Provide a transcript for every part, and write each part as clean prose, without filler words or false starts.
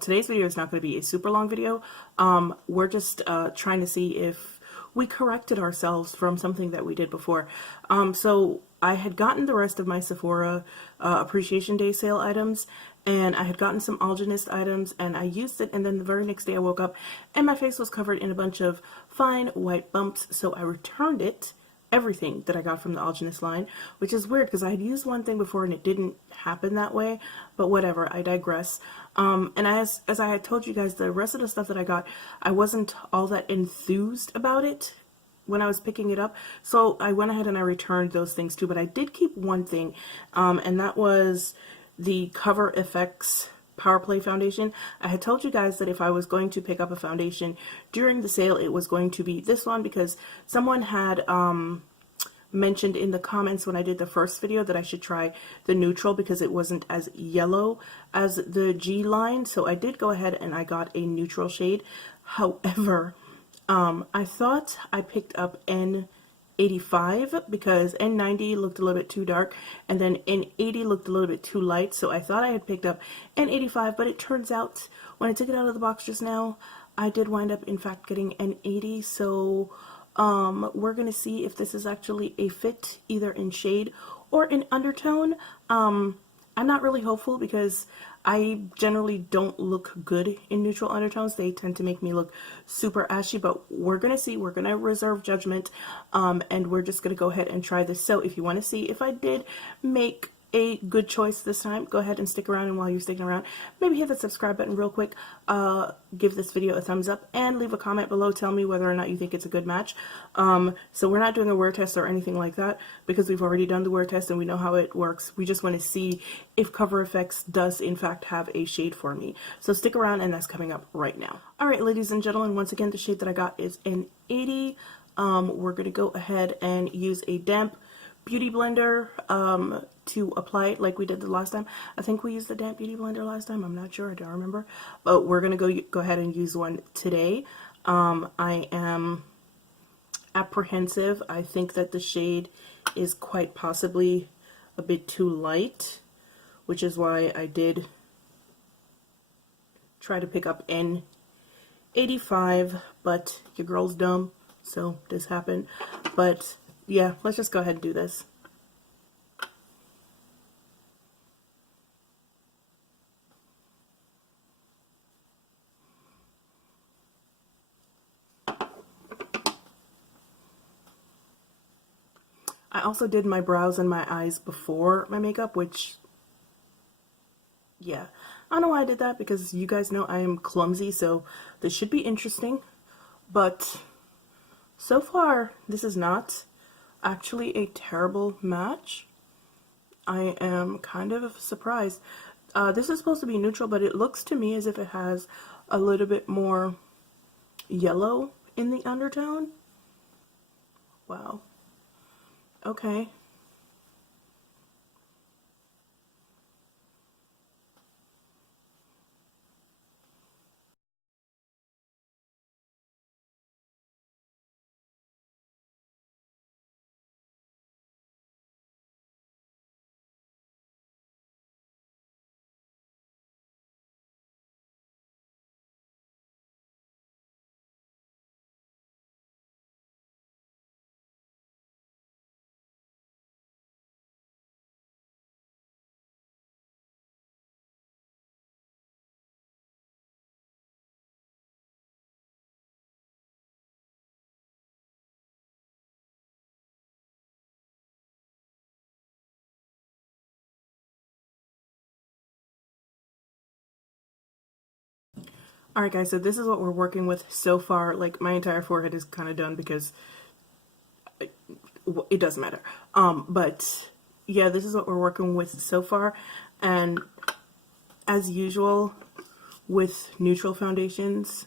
today's video is not going to be a super long video. We're just trying to see if we corrected ourselves from something that we did before. So I had gotten the rest of my Sephora Appreciation Day sale items, and I had gotten some Alginist items, and I used it, and then the very next day I woke up and my face was covered in a bunch of fine white bumps, so I returned it, everything that I got from the Alginist line, which is weird because I had used one thing before and it didn't happen that way, but whatever, I digress. And as I had told you guys, the rest of the stuff that I got, I wasn't all that enthused about it when I was picking it up, so I went ahead and I returned those things too. But I did keep one thing, and that was the CoverFX Power Play foundation. I had told you guys that if I was going to pick up a foundation during the sale, it was going to be this one, because someone had mentioned in the comments when I did the first video that I should try the neutral because it wasn't as yellow as the G line. So I did go ahead and I got a neutral shade. However, I thought I picked up N85 because N90 looked a little bit too dark and then N80 looked a little bit too light, so I thought I had picked up N85, but it turns out when I took it out of the box just now, I did wind up in fact getting N80. So we're gonna see if this is actually a fit either in shade or in undertone. I'm not really hopeful because I generally don't look good in neutral undertones. They tend to make me look super ashy, but we're gonna see. We're gonna reserve judgment, and we're just gonna go ahead and try this. So if you want to see if I did make a good choice this time, go ahead and stick around, and while you're sticking around, maybe hit that subscribe button real quick, give this video a thumbs up, and leave a comment below. Tell me whether or not you think it's a good match. So we're not doing a wear test or anything like that because we've already done the wear test and we know how it works. We just want to see if CoverFX does in fact have a shade for me. So stick around, and that's coming up right now. Alright, ladies and gentlemen, once again, the shade that I got is an 80. We're going to go ahead and use a damp beauty blender to apply it like we did the last time. I think we used the damp beauty blender last time. I'm not sure. I don't remember. But we're going to go ahead and use one today. I am apprehensive. I think that the shade is quite possibly a bit too light, which is why I did try to pick up N85, but your girl's dumb, so this happened. But yeah, let's just go ahead and do this. I also did my brows and my eyes before my makeup, which, yeah, I don't know why I did that, because you guys know I am clumsy, so this should be interesting. But so far, this is not actually a terrible match. I am kind of surprised. This is supposed to be neutral, but it looks to me as if it has a little bit more yellow in the undertone. Wow. Okay. Alright guys, so this is what we're working with so far. Like, my entire forehead is kind of done because it doesn't matter. But yeah, this is what we're working with so far. And as usual with neutral foundations,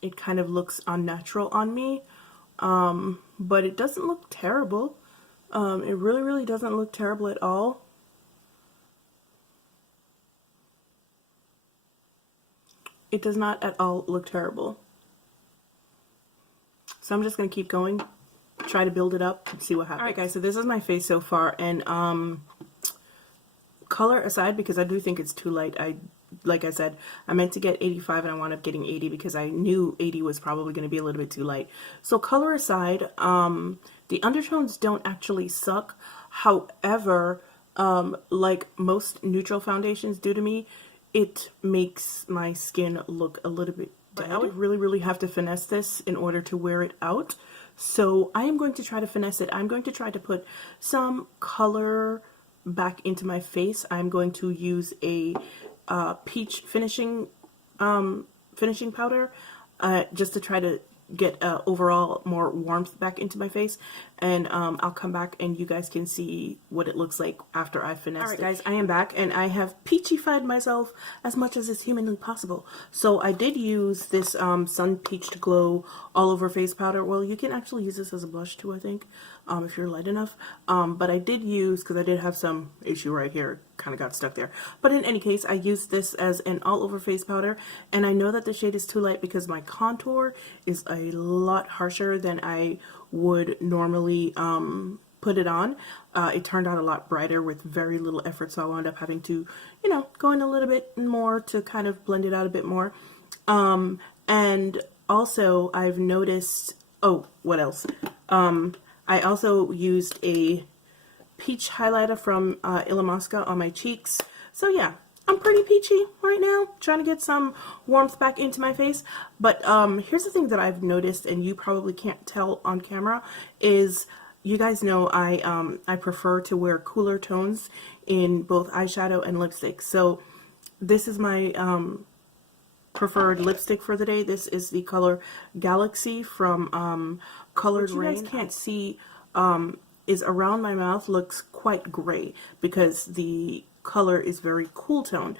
it kind of looks unnatural on me. But it doesn't look terrible. It really doesn't look terrible at all. It does not at all look terrible. So I'm just going to keep going, try to build it up, and see what happens. Alright guys, so this is my face so far, and color aside, because I do think it's too light, I like I said, I meant to get 85 and I wound up getting 80 because I knew 80 was probably going to be a little bit too light. So color aside, the undertones don't actually suck. However, like most neutral foundations do to me, it makes my skin look a little bit dead. But I would really have to finesse this in order to wear it out. So I am going to try to finesse it. I'm going to try to put some color back into my face. I'm going to use a peach finishing powder just to try to get overall more warmth back into my face, and I'll come back and you guys can see what it looks like after I finesse it. Alright guys, I am back and I have peachy-fied myself as much as is humanly possible. So I did use this Sun Peached Glow all over face powder. Well, you can actually use this as a blush too, I think, if you're light enough. But I did use, because I did have some issue right here, kind of got stuck there. But in any case, I used this as an all over face powder, and I know that the shade is too light because my contour is a lot harsher than I would normally put it on. It turned out a lot brighter with very little effort, so I wound up having to, you know, go in a little bit more to kind of blend it out a bit more. And also I've noticed, oh, what else? I also used a peach highlighter from Illamasqua on my cheeks. So yeah, I'm pretty peachy right now, trying to get some warmth back into my face. But here's the thing that I've noticed, and you probably can't tell on camera, is you guys know I prefer to wear cooler tones in both eyeshadow and lipstick. So this is my preferred lipstick for the day. This is the color Galaxy from Colored Rain. What you guys can't see is around my mouth looks quite gray because the color is very cool tone.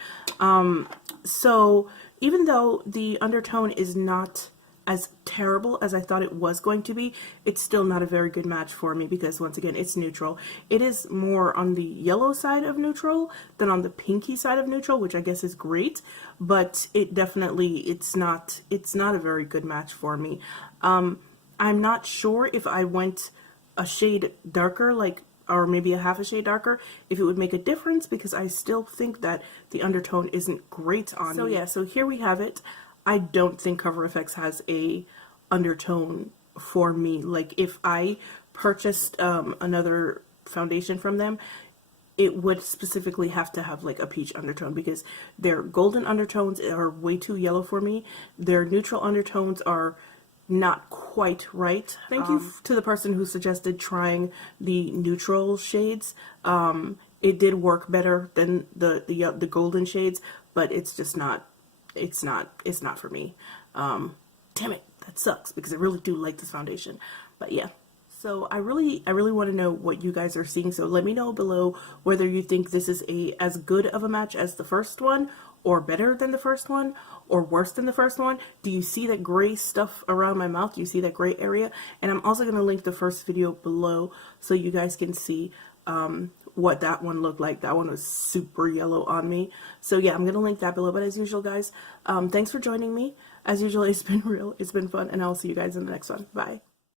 So even though the undertone is not as terrible as I thought it was going to be, it's still not a very good match for me because once again it's neutral. It is more on the yellow side of neutral than on the pinky side of neutral, which I guess is great, but it definitely it's not a very good match for me. I'm not sure if I went a shade darker, like, or maybe a half a shade darker, if it would make a difference, because I still think that the undertone isn't great on me. So yeah, so here we have it. I don't think CoverFX has a undertone for me. Like, if I purchased another foundation from them, it would specifically have to have like a peach undertone, because their golden undertones are way too yellow for me. Their neutral undertones are not quite right. Thank you to the person who suggested trying the neutral shades. It did work better than the golden shades, but it's just not. It's not for me. Damn it, that sucks because I really do like this foundation. But yeah. So I really want to know what you guys are seeing. So let me know below whether you think this is as good of a match as the first one, or better than the first one, or worse than the first one. Do you see that gray stuff around my mouth? Do you see that gray area? And I'm also going to link the first video below so you guys can see what that one looked like. That one was super yellow on me. So yeah, I'm going to link that below. But as usual, guys, thanks for joining me. As usual, it's been real. It's been fun. And I'll see you guys in the next one. Bye.